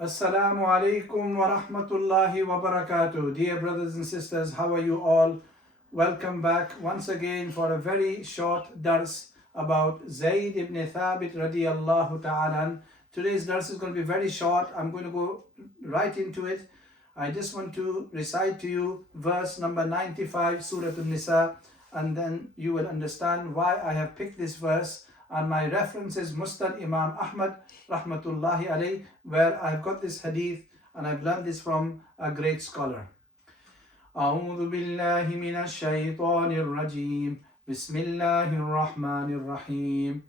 Assalamu alaikum wa rahmatullahi wa barakatuh. Dear brothers and sisters, how are you all? Welcome back once again for a very short dars about Zaid ibn Thabit radiyallahu ta'ala. Today's dars is going to be very short. I'm going to go right into it. I just want to recite to you verse number 95, Surah Nisa, and then you will understand why I have picked this verse. And my reference is Musnad Imam Ahmad rahmatullahi alayh, where I've got this hadith and I've learned this from a great scholar. أعوذ بالله من الشيطان الرجيم بسم الله الرحمن الرحيم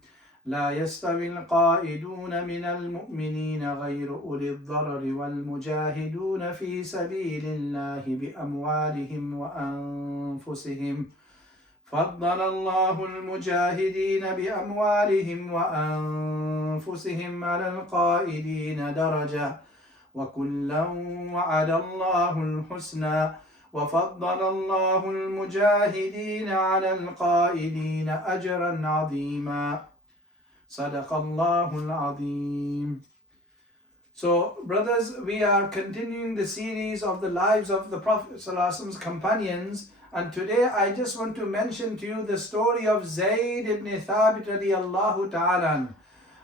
لا يستوي القائدون من المؤمنين غير أولي الضرر والمجاهدون في سبيل الله بأموالهم وأنفسهم فضل الله المجاهدين بأموالهم وأنفسهم على القائدين درجة وكلا وعد الله الحسنى وفضل الله المجاهدين على القائدين أجرا عظيما صدق الله العظيم. So brothers, we are continuing the series of the lives of the Prophet ﷺ's companions. And today I just want to mention to you the story of Zaid ibn Thabit radiyallahu ta'ala.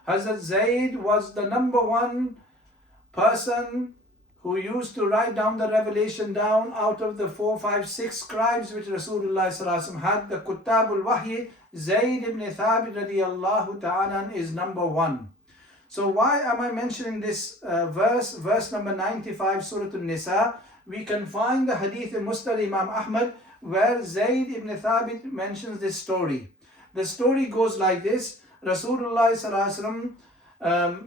Hazrat Zaid was the number one person who used to write down the revelation down out of the 4, 5, 6 scribes which Rasulullah sallallahu had. The Kuttabul Wahyi, Zaid ibn Thabit radiyallahu ta'ala is number one. So why am I mentioning this verse number 95, Surah Nisa? We can find the hadith in Musnad Imam Ahmad where Zaid ibn Thabit mentions this story. The story goes like this. Rasulullah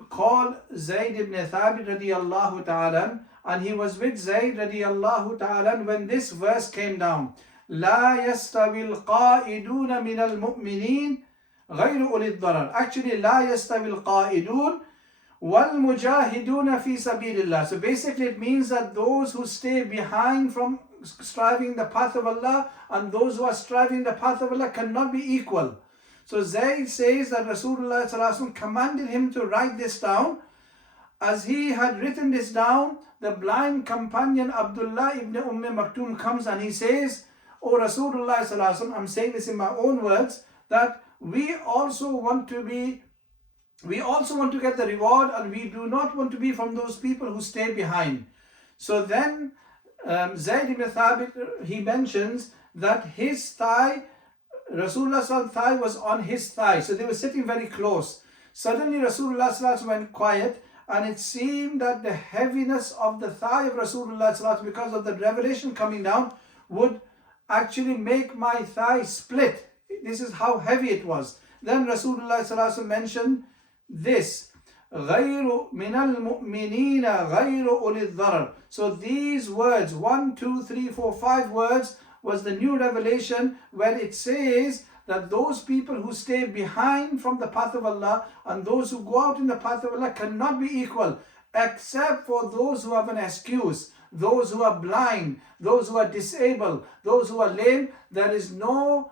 called Zaid ibn Thabit radiyallahu ta'ala, and he was with Zaid radiyallahu ta'ala when this verse came down. لا يستوي القائدون من المؤمنين غير أولي الضرر. Actually, لا يستوي القائدون والمجاهدون في سبيل الله. So basically it means that those who stay behind from striving the path of Allah and those who are striving the path of Allah cannot be equal. So Zayd says that Rasulullah commanded him to write this down. As he had written this down, the blind companion Abdullah ibn Maktoum comes and he says, "O Rasulullah, I'm saying this in my own words, that we also want to get the reward and we do not want to be from those people who stay behind." So then Zaid ibn Thabit, he mentions that his thigh, Rasulullah's thigh was on his thigh. So they were sitting very close. Suddenly Rasulullah went quiet and it seemed that the heaviness of the thigh of Rasulullah because of the revelation coming down would actually make my thigh split. This is how heavy it was. Then Rasulullah mentioned this. غَيْرُ مِنَ الْمُؤْمِنِينَ غَيْرُ أُولِي الضَّرَرِ. So these words, 1, 2, 3, 4, 5 words was the new revelation where it says that those people who stay behind from the path of Allah and those who go out in the path of Allah cannot be equal except for those who have an excuse, those who are blind, those who are disabled, those who are lame. There is no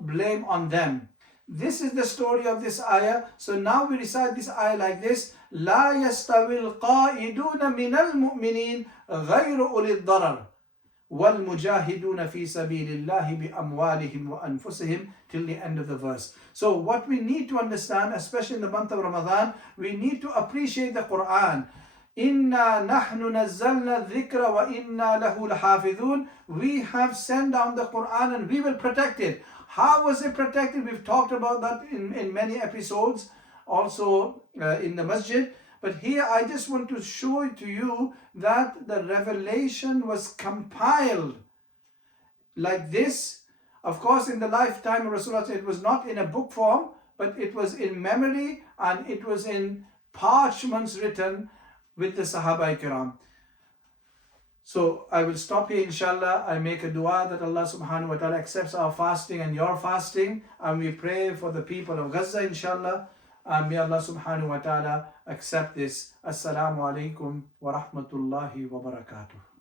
blame on them. This is the story of this ayah. So now we recite this ayah like this. لا يستوي القائدون من المؤمنين غير أولي الضرر والمجاهدون في سبيل الله بأموالهم وأنفسهم till the end of the verse. So what we need to understand, especially in the month of Ramadan, we need to appreciate the Quran. إِنَّا نَحْنُ نَزَّلْنَا الذِّكْرَ وَإِنَّا لَهُ لَحَافِظُونَ. We have sent down the Quran and we will protect it. How was it protected? We've talked about that in many episodes, also in the masjid. But here I just want to show it to you that the revelation was compiled like this. Of course, in the lifetime of Rasulullah, it was not in a book form, but it was in memory and it was in parchments written with the Sahaba Ikram. So I will stop here, inshallah. I make a dua that Allah subhanahu wa ta'ala accepts our fasting and your fasting. And we pray for the people of Gaza, inshallah. And may Allah subhanahu wa ta'ala accept this. Assalamu alaikum wa rahmatullahi wa barakatuh.